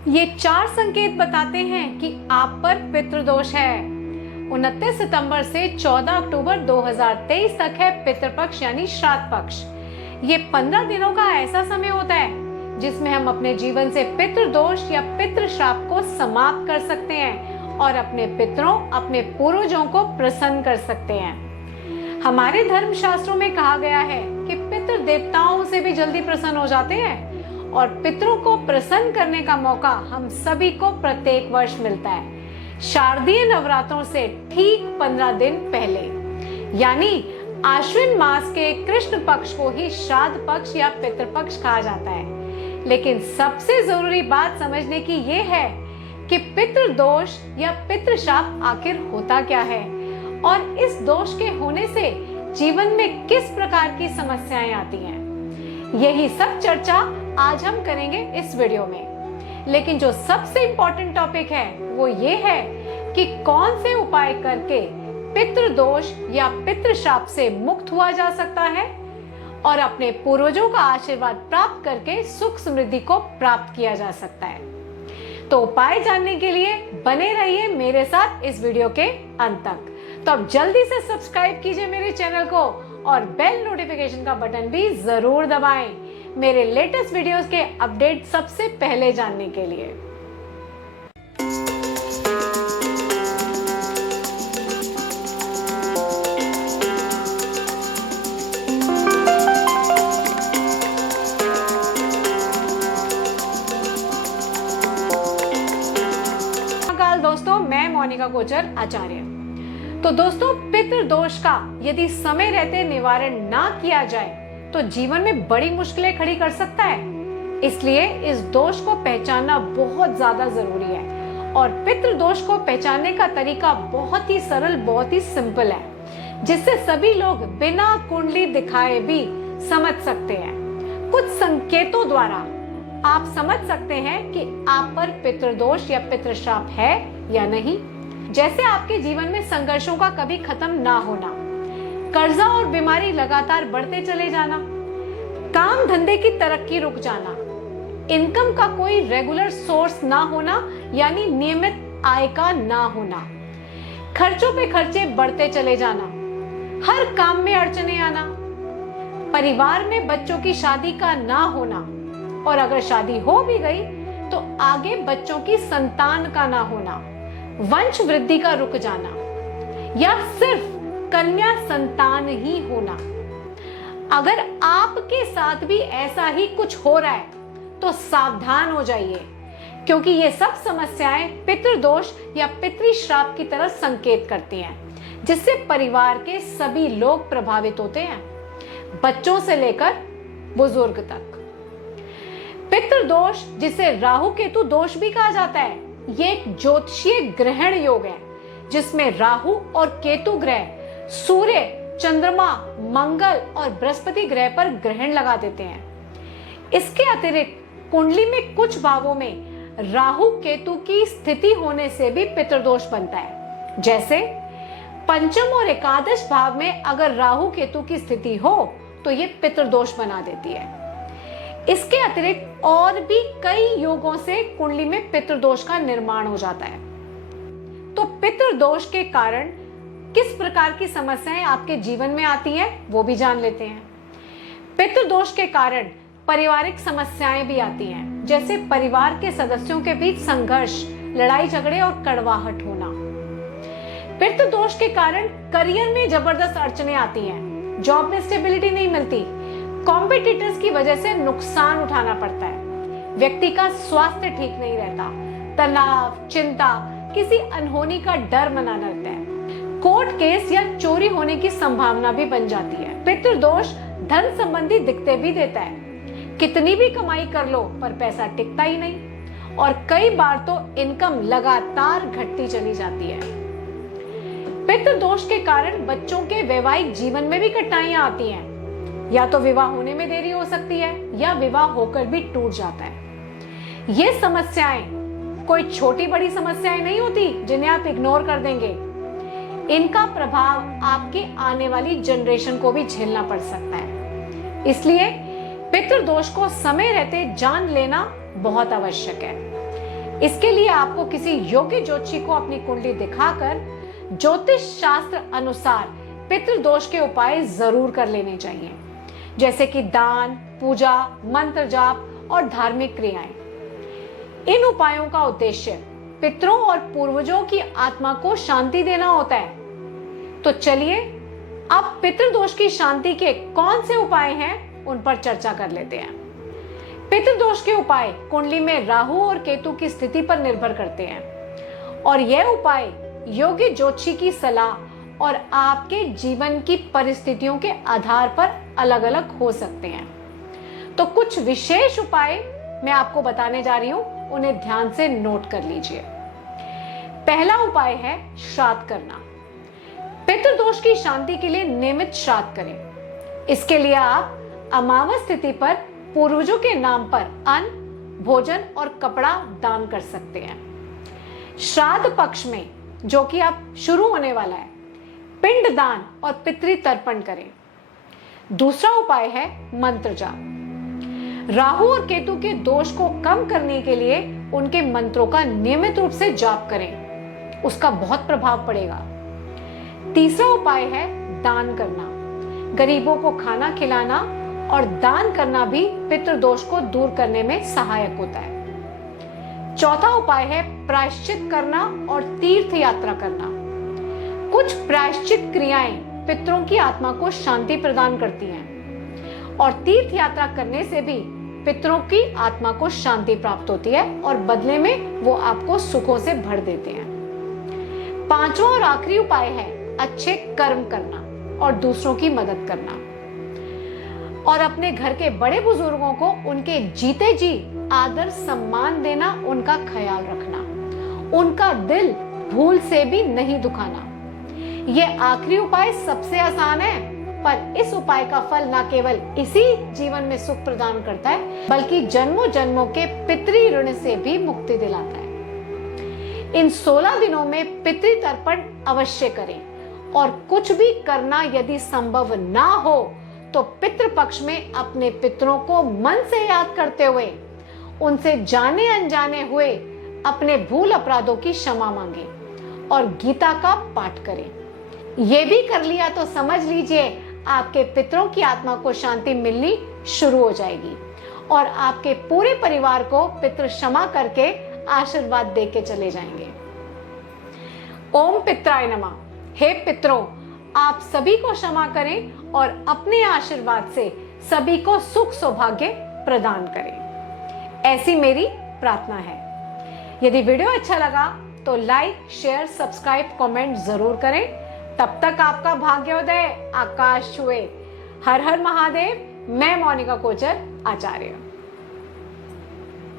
ये 4 संकेत बताते हैं कि आप पर पितृदोष है। 29 सितंबर से 14 अक्टूबर 2023 तक है पितृपक्ष यानी श्राद्ध पक्ष। ये 15 दिनों का ऐसा समय होता है जिसमें हम अपने जीवन से पितृदोष या पितृश्राप को समाप्त कर सकते हैं और अपने पितरों, अपने पूर्वजों को प्रसन्न कर सकते हैं। हमारे धर्म शास्त्रों में कहा गया है कि पितृ देवताओं से भी जल्दी प्रसन्न हो जाते हैं और पितरों को प्रसन्न करने का मौका हम सभी को प्रत्येक वर्ष मिलता है शारदीय नवरात्रों से ठीक 15 दिन पहले, यानी आश्विन मास के कृष्ण पक्ष को ही श्राद्ध पक्ष या पितृपक्ष कहा जाता है। लेकिन सबसे जरूरी बात समझने की ये है कि पितृदोष या पितृश्राप आखिर होता क्या है और इस दोष के होने से जीवन में किस प्रकार की समस्याएं आती हैं। यही सब चर्चा आज हम करेंगे इस वीडियो में। लेकिन जो सबसे इम्पोर्टेंट टॉपिक है वो ये है कि कौन से उपाय करके पितृदोष या पितृश्राप से मुक्त हुआ जा सकता है और अपने पूर्वजों का आशीर्वाद प्राप्त करके सुख समृद्धि को प्राप्त किया जा सकता है। तो उपाय जानने के लिए बने रहिए मेरे साथ इस वीडियो के अंत तक। तो अब जल्दी से सब्सक्राइब कीजिए मेरे चैनल को और बेल नोटिफिकेशन का बटन भी जरूर दबाएं मेरे लेटेस्ट वीडियोस के अपडेट सबसे पहले जानने के लिए। दोस्तों, मैं मोनिका गोचर आचार्य। तो दोस्तों, पितृदोष का यदि समय रहते निवारण ना किया जाए तो जीवन में बड़ी मुश्किलें खड़ी कर सकता है। इसलिए इस दोष को पहचानना बहुत ज्यादा जरूरी है और पितृदोष को पहचानने का तरीका बहुत ही सरल, बहुत ही सिंपल है, जिससे सभी लोग बिना कुंडली दिखाए भी समझ सकते हैं। कुछ संकेतों द्वारा आप समझ सकते हैं कि आप पर पितृदोष या पितृश्राप है या नहीं। जैसे आपके जीवन में संघर्षों का कभी खत्म ना होना, कर्जा और बीमारी लगातार बढ़ते चले जाना, काम धंधे की तरक्की रुक जाना, इनकम का कोई रेगुलर सोर्स ना होना यानी नियमित आय का ना होना, खर्चों पे खर्चे बढ़ते चले जाना, हर काम में अड़चने आना, परिवार में बच्चों की शादी का ना होना और अगर शादी हो भी गई तो आगे बच्चों की संतान का ना होना, वंश वृद्धि का रुक जाना या सिर्फ कन्या संतान ही होना। अगर आपके साथ भी ऐसा ही कुछ हो रहा है तो सावधान हो जाइए, क्योंकि ये सब समस्याएं पितृदोष या पितृश्राप की तरह संकेत करती हैं, जिससे परिवार के सभी लोग प्रभावित होते हैं, बच्चों से लेकर बुजुर्ग तक। पितृदोष, जिसे राहु केतु दोष भी कहा जाता है, ये एक ज्योतिषीय ग्रहण योग है जिसमें राहु और केतु ग्रह सूर्य, चंद्रमा, मंगल और बृहस्पति ग्रह पर ग्रहण लगा देते हैं। इसके अतिरिक्त कुंडली में कुछ भावों में राहु केतु की स्थिति होने से भी पितृदोष बनता है। जैसे पंचम और एकादश भाव में अगर राहु केतु की स्थिति हो तो ये पितृदोष बना देती है। इसके अतिरिक्त और भी कई योगों से कुंडली में पितृदोष का निर्माण हो जाता है। तो पितृदोष के कारण किस प्रकार की समस्याएं आपके जीवन में आती हैं वो भी जान लेते हैं। पितृदोष के कारण पारिवारिक समस्याएं भी आती हैं, जैसे परिवार के सदस्यों के बीच संघर्ष, लड़ाई झगड़े और कड़वाहट होना। पितृदोष के कारण करियर में जबरदस्त अड़चनें आती हैं, जॉब में स्टेबिलिटी नहीं मिलती, कॉम्पिटिटर्स की वजह से नुकसान उठाना पड़ता है, व्यक्ति का स्वास्थ्य ठीक नहीं रहता, तनाव, चिंता, किसी अनहोनी का डर बना रहता है, कोर्ट केस या चोरी होने की संभावना भी बन जाती है। पितृदोष धन संबंधी दिक्कतें भी देता है, कितनी भी कमाई कर लो पर पैसा टिकता ही नहीं और कई बार तो इनकम लगातार घटती चली जाती है। पितृदोष के कारण बच्चों के वैवाहिक जीवन में भी कठिनाइयां आती हैं, या तो विवाह होने में देरी हो सकती है या विवाह होकर भी टूट जाता है। ये समस्याएं कोई छोटी बड़ी समस्याएं नहीं होती जिन्हें आप इग्नोर कर देंगे। इनका प्रभाव आपके आने वाली जनरेशन को भी झेलना पड़ सकता है। इसलिए पितृदोष को समय रहते जान लेना बहुत आवश्यक है। इसके लिए आपको किसी योग्य ज्योतिषी को अपनी कुंडली दिखाकर ज्योतिष शास्त्र अनुसार पितृदोष के उपाय जरूर कर लेने चाहिए, जैसे कि दान, पूजा, मंत्र जाप और धार्मिक क्रियाएं। इन उपायों का उद्देश्य पितरों और पूर्वजों की आत्मा को शांति देना होता है। तो चलिए अब पितृदोष की शांति के कौन से उपाय हैं उन पर चर्चा कर लेते हैं। पितृदोष के उपाय कुंडली में राहु और केतु की स्थिति पर निर्भर करते हैं और यह उपाय योग्य ज्योतिषी की सलाह और आपके जीवन की परिस्थितियों के आधार पर अलग अलग हो सकते हैं। तो कुछ विशेष उपाय मैं आपको बताने जा रही हूं, उन्हें ध्यान से नोट कर लीजिए। पहला उपाय है श्राद्ध करना। पितृदोष की शांति के लिए नियमित श्राद्ध करें। इसके लिए आप अमावस तिथि पर पूर्वजों के नाम पर अन्न, भोजन और कपड़ा दान कर सकते हैं। श्राद्ध पक्ष में, जो कि अब शुरू होने वाला है, पिंड दान और पितृ तर्पण करें। दूसरा उपाय है मंत्र जाप। राहु और केतु के दोष को कम करने के लिए उनके मंत्रों का नियमित रूप से जाप करें, उसका बहुत प्रभाव पड़ेगा। तीसरा उपाय है दान करना। गरीबों को खाना खिलाना और दान करना भी पितृदोष को दूर करने में सहायक होता है। चौथा उपाय है प्रायश्चित करना और तीर्थ यात्रा करना। कुछ प्रायश्चित क्रियाएं पितरों की आत्मा को शांति प्रदान करती हैं और तीर्थ यात्रा करने से भी पितरों की आत्मा को शांति प्राप्त होती है और बदले में वो आपको सुखों से भर देते हैं। पांचवा और आखिरी उपाय है अच्छे कर्म करना और दूसरों की मदद करना और अपने घर के बड़े बुजुर्गों को उनके जीते जी आदर सम्मान देना, उनका ख्याल रखना, उनका दिल भूल से भी नहीं दुखाना। यह आखिरी उपाय सबसे आसान है, पर इस उपाय का फल न केवल इसी जीवन में सुख प्रदान करता है, बल्कि जन्मों जन्मों के पितृ ऋण से भी मुक्ति दिलाता है। इन 16 दिनों में पितृ तर्पण अवश्य करें और कुछ भी करना यदि संभव ना हो तो पितृपक्ष में अपने पितरों को मन से याद करते हुए उनसे जाने अनजाने हुए अपने भूल अपराधों की क्षमा मांगे और गीता का पाठ करें। ये भी कर लिया तो समझ लीजिए आपके पितरों की आत्मा को शांति मिलनी शुरू हो जाएगी और आपके पूरे परिवार को पितृ क्षमा करके आशीर्वाद देके चले जाएंगे। ओम पित्राय नमः। हे पितरों, आप सभी को क्षमा करें और अपने आशीर्वाद से सभी को सुख सौभाग्य प्रदान करें, ऐसी मेरी प्रार्थना है। यदि वीडियो अच्छा लगा तो लाइक, शेयर, सब्सक्राइब, कमेंट जरूर करें। तब तक आपका भाग्योदय आकाश छुए। हर हर महादेव। मैं मोनिका कोचर, आचार्य।